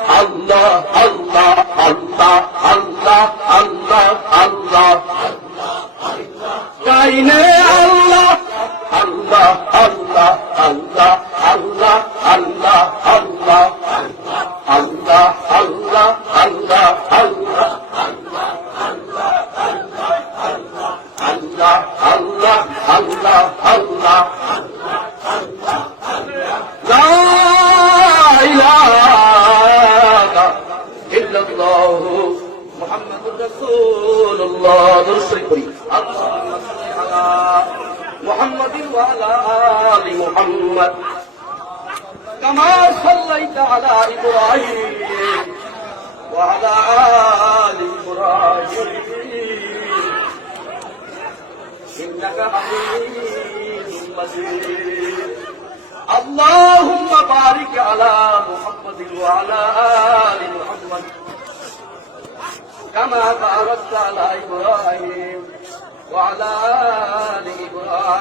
আল্লাহ আল্লাহ আল্লাহ আল্লাহ আল্লাহ আল্লাহ কাইনে আল্লাহ আল্লাহ আল্লাহ আল্লাহ আল্লাহ আল্লাহ আল্লাহ আল্লাহ আল্লাহ আল্লাহ আল্লাহ আল্লাহ আল্লাহ আল্লাহ আল্লাহ লা ইলাহা ইল্লাল্লাহু মুহাম্মাদুর রাসূলুল্লাহ দরুদ করি আল্লাহুম্মা সাল্লি আলা মুহাম্মাদিন ওয়া আলা আলি মুহাম্মাদ কামা সাল্লাইতা আলা ইব্রাহিম ওয়া আলা আলি ইব্রাহিম ইন্নাকা হামিদুম মাজিদ اللهم بارك على محمد وعلى آل محمد كما باركت على إبراهيم وعلى آل إبراهيم